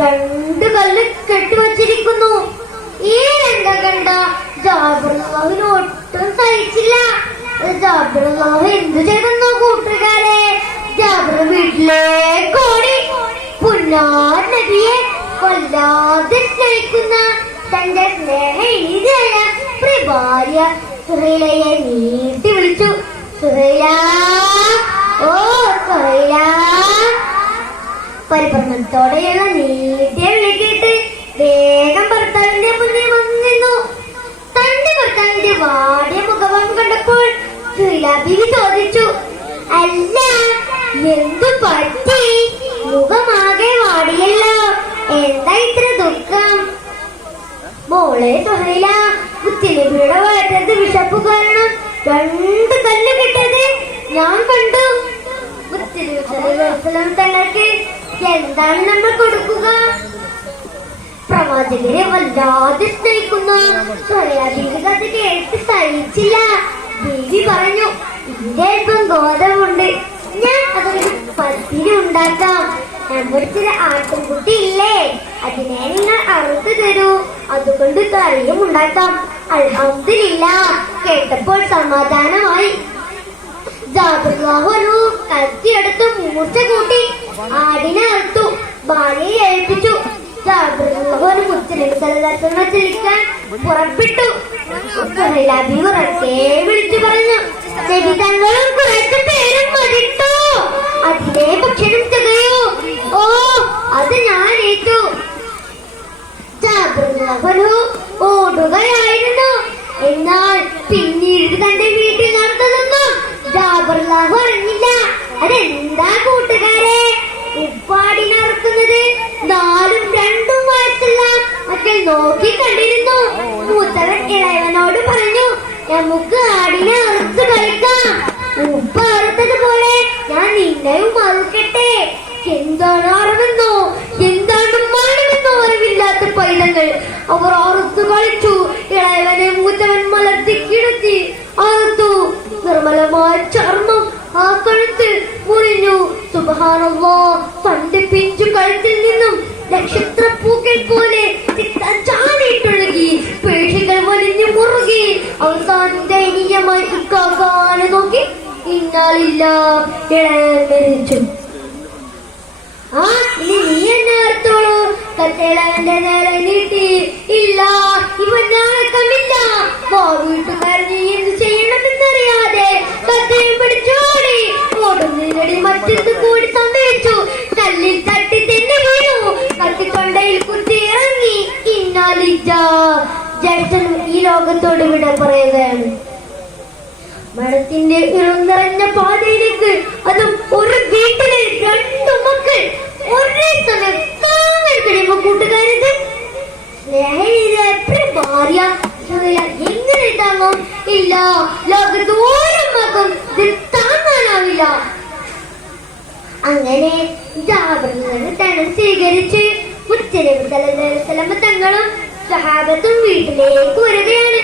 രണ്ട് കല്ല് കെട്ടിവച്ചിരിക്കുന്നു. ഈ രംഗം കണ്ട ജാബിറുല്ലാഹിന് ഒട്ടും സഹിച്ചില്ല. ജാബിറുല്ലാഹ് എന്തു ചെയ്തെന്നോ കൂട്ടുകാരെ? ജാബിർ വീട്ടിലേക്ക് ഓടി. പുന്നാർ നബിയെ വല്ലാതെ സ്നേഹിക്കുന്ന തന്റെ സ്നേഹനിധിയായ ഭാര്യ സുഹൈലയെ നീട്ടി വിളിച്ചു. സുഹൈല, ഓ സുഹൈല. പരിഭ്രമത്തോടെയുള്ള നീട്ടിയ വിളി കേട്ട് വേഗം ഭർത്താവിന്റെ മുന്നിൽ വന്നു നിന്നു. തന്റെ ഭർത്താവിന്റെ വാടിയ മുഖഭാവം കണ്ടപ്പോൾ സുഹൈല ബീവി ചോദിച്ചു, അല്ല, എന്തു പറ്റി? മുഖമാകെ വാടിയല്ലോ, എന്താ ഇത്ര ദുഃഖം? മോളെ സുഹൈല, മുത്തനബിയുടെ വയറ്റത്ത് വിശപ്പ് കാരണം രണ്ട് കല്ല് കിട്ടത് ഞാൻ കണ്ടു. തങ്ങൾക്ക് എന്താണ് നമ്മൾ കൊടുക്കുക? പ്രവാചകരെ വല്ലാതെ സ്നേഹിക്കുന്ന സ്വയാബീവി അത് കേട്ട് സഹിച്ചില്ല. ബീവി പറഞ്ഞു, ഇതിന്റെ അല്പം ഗോതമുണ്ട്, ഞാൻ അതൊരു പത്തിരി ഉണ്ടാക്കാം. നമ്മുടെ ചില ആട്ടുംകുട്ടി ഇല്ലേ, അതിനെ നിങ്ങൾ അറുത്ത് തരൂ, അതുകൊണ്ട് കറിയും ഉണ്ടാക്കാം. അൽഹംദുലില്ലാഹ്, കേട്ടപ്പോൾ സമാധാനമായി. ജാബിറുല്ലാഹു കത്തിയെടുത്ത് മൂർച്ച കൂട്ടി ആടിനെ അറുത്തു, ഭാര്യയെ ഏൽപ്പിച്ചു. ജാബിറുല്ലാഹു മുത്തനബി സല്ലല്ലാഹു അലൈഹി വസല്ലം ചെല്ലിക്കാൻ പുറപ്പെട്ടു. സുഹൈല ബീവി ഉറക്കെ വിളിച്ചു പറഞ്ഞു, നബി തങ്ങളും കുറച്ച് പേരും മതിട്ടോ, അതിലെ ഭക്ഷണം തികയോ? ഓ, അത് ഞാൻ ഏറ്റു. ജാബിറുല്ലാഹു ഓടുകയായിരുന്നു. എന്നാൽ പിന്നീട് തന്റെ വീട്ടിൽ നടന്നതൊന്നും ജാബിറുല്ലാഹു അറിഞ്ഞില്ല. അതെന്താ കൂട്ടുകാരെ? ഉപ്പാടിനറുക്കുന്നത് 4ഉം 2ഉം വയസ്സുള്ള മക്കൾ നോക്കി കണ്ടിരുന്നു. മൂത്തവൻ ഇളയവനോട് പറഞ്ഞു, നമുക്ക് ആടിനെ അറുത്ത് കളിക്കാം. ഉപ്പ അറുത്തതുപോലെ ഞാൻ നിന്നെയും അറുക്കട്ടെ. എന്താണ് അറിവെന്നോ എന്താണ് മരണമെന്നോ അറിവില്ലാത്ത പൈതങ്ങൾ അവർ അറുത്ത് കളിച്ചു. ഇളയവനെ മൂത്തവൻ മലർത്തി കിടത്തി അറുത്തു. നിർമ്മലമായ ചർമ്മം ആ കഴുത്തിൽ മുറിഞ്ഞു. സുബ്ഹാനല്ലാഹ്, തന്റെ പിഞ്ചു കഴുത്തിൽ നിന്നും നക്ഷത്രപ്പൂക്കൾ പോലെ ചാടിയിട്ടൊഴുകി പേശികൾ വലിഞ്ഞു മുറുകി. അവസാനം ദയനീയമായി ഇക്കാനെ നോക്കി ഇന്നാലില്ല, ഇളയവൻ മരിച്ചു. ആ, ഇനി നീ എന്നെ അറുത്തോളൂ. കത്തേളവന്റെ നേരെ നീട്ടി. ഇല്ല, ഇവൻ ഞാനക്കമില്ല. വീട്ടുകാരൻ നീ എന്ത് ചെയ്യണമെന്നറിയാതെ കത്തയും പിടിച്ചോടി. ഓടുന്നതിനിടെ മറ്റെന്ത് കൂടി സംഭവിച്ചു. കല്ലിൽ തട്ടി തന്നെ വീണു. കത്തിക്കൊണ്ടയിൽ കുത്തി ഇറങ്ങി. ഇന്നാലില്ല, ജ്യേഷ്ഠൻ ഈ ലോകത്തോട് വിട പറയുകയാണ്. മരത്തിന്റെ ഇറന്നിറഞ്ഞ പാതയിലേക്ക്, അതും ഒരു വീട്ടിലെ 2 മക്കൾ ഒരേ സമയം താങ്ങാൻ കഴിയുമ്പോ കൂട്ടുകാരത് സ്നേഹ ഭാര്യ എങ്ങനെ താങ്ങും? ഇല്ല, ലോകത്ത് ഓരോ മക്കും ഇത് താങ്ങാനാവില്ല. അങ്ങനെ ജാബിറിനെ തന്നെ സ്വീകരിച്ച് മുത്തനബി സല്ലല്ലാഹു അലൈഹി വസല്ലം തങ്ങളും സഹാബത്തും വീട്ടിലേക്ക് വരികയാണ്.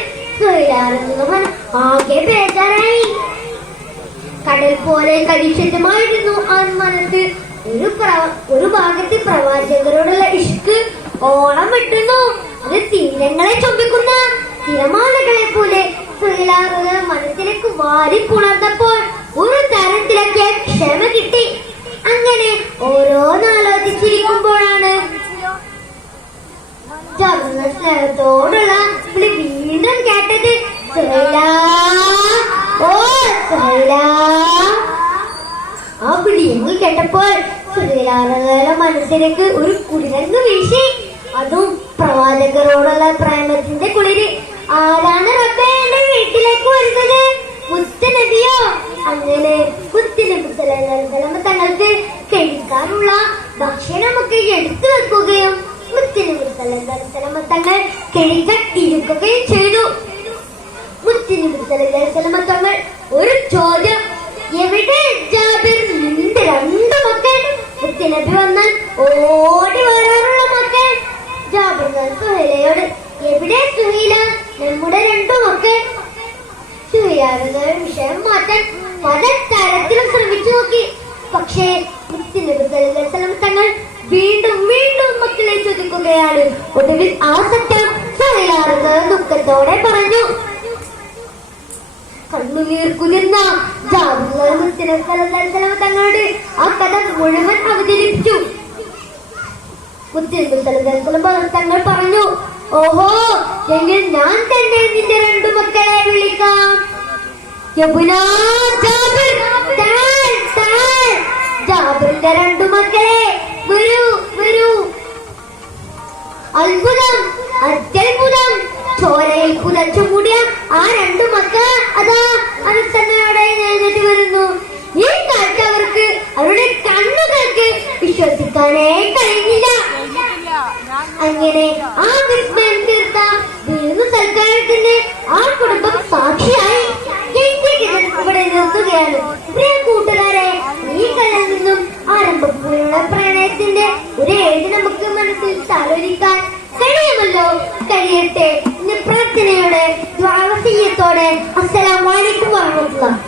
ആകെ ബേജാറായി. കടൽ പോലെ കലുഷിതമായിരുന്നു ആ മനസ്സ്. ഒരു ഭാഗത്ത് പ്രവാചകരോടുള്ള ഇഷ്ക് ഓളം വെട്ടുന്നു. അത് തീരങ്ങളെ ചൊമ്പിക്കുന്ന തിരമാലകളെ പോലെ മനസ്സിലേക്ക് വാരി പുണർന്നപ്പോൾ ഒരു തരത്തിലൊക്കെ ക്ഷമ കിട്ടി. അങ്ങനെ ഓരോന്നാലോചിച്ചിരിക്കുമ്പോഴാണ് സ്നേഹത്തോടുള്ള വിളി വീണ്ടും കേട്ടത്. സുഹൈല, ഓ സുഹൈല. ആ വിളി ഞങ്ങൾ കേട്ടപ്പോൾ സുഹൈലയുടെ മനസ്സിലേക്ക് ഒരു കുളിരങ്ങ് വീശി. അതും പ്രവാചകരോടുള്ള പ്രേമത്തിന്റെ കുളിര്. ആരാണ് റബ്ബേ എന്റെ വീട്ടിലേക്ക് വരുന്നത്? മുത്തനബിയോ? അങ്ങനെ മുത്തനബി സല്ലല്ലാഹു അലൈഹി വസല്ലം തങ്ങൾക്ക് കഴിക്കാനുള്ള ഭക്ഷണമൊക്കെ എടുത്തു വെക്കുകയും മുത്തനബി സല്ലല്ലാഹു അലൈഹി വസല്ലം തങ്ങൾ കഴിക്കുകയും ചെയ്തു. മുത്തനബി സല്ലല്ലാഹു അലൈഹി വസല്ലം തങ്ങൾ ഒരു ചോദ്യം, എവിടെ ജാബിർ നിന്റെ 2 മക്കൾ? മുത്തനബി വന്നാൽ ഓടി വരാറുള്ള മക്കൾ. ജാബിർ സുഹൈലയോട്, എവിടെ സുഹൈല നമ്മുടെ 2 മക്കൾ? സുഹൈലയുടെ വിഷയം മാറ്റാൻ പല തരത്തിലും ശ്രമിച്ചു നോക്കി. പക്ഷേ മുത്തനബി സല്ലല്ലാഹു അലൈഹി വസല്ലം തങ്ങൾ വീണ്ടും വീണ്ടും മക്കളെ ഒടുവിൽ ആ സത്യം സഹലാർന്ന് ദുഃഖത്തോടെ പറഞ്ഞു. കണ്ണുനീർ കുതിർന്ന ജാബിർ മുത്തനബി സല്ലല്ലാഹു അലൈഹി വസല്ലം തങ്ങളുടെ ആ കഥ മുഴുവൻ അവതരിപ്പിച്ചു. മുത്തനബി സല്ലല്ലാഹു അലൈഹി വസല്ലം തങ്ങൾ പറഞ്ഞു, ഓഹോ, എങ്കിൽ ഞാൻ തന്നെ നിന്റെ രണ്ടു മക്കളെ വിളിക്കാം. യബുനാ ജാബിർ, ജാബിറിന്റെ രണ്ടു മക്കളെ, വരൂ വരൂ. അത്ഭുതം, അത്യത്ഭുതം. ചോരയിൽ പുലച്ചു മൂടിയ ആ രണ്ടു മക്കൾ അതാ അനുസരണയോടെ എഴുന്നേറ്റ് വരുന്നു. ഈ കാഴ്ച അവർക്ക് അവരുടെ കണ്ണുകൾക്ക് വിശ്വസിക്കാനേ കഴിഞ്ഞില്ല. അങ്ങനെ ആ വിസ്മയം തീർത്ത വീണു സൽക്കാരത്തിന് ആ കുടുംബം സാക്ഷിയായി. ഇവിടെ നിർത്തുകയാണ്. പ്രിയ കൂട്ടുകാരെ, ഈ കഥയിൽ നിന്നും ആരംഭത്തിലുള്ള പ്രണയത്തിന്റെ ഒരു ഏഴ് നമുക്ക് മനസ്സിൽ താലോലിക്കാൻ കഴിയുമല്ലോ. കഴിയട്ടെ. പ്രാർത്ഥനയോടെ ദ്വാവസീയത്തോടെ അസ്സലാമു അലൈക്കും വറഹ്മത്തുള്ളാഹി.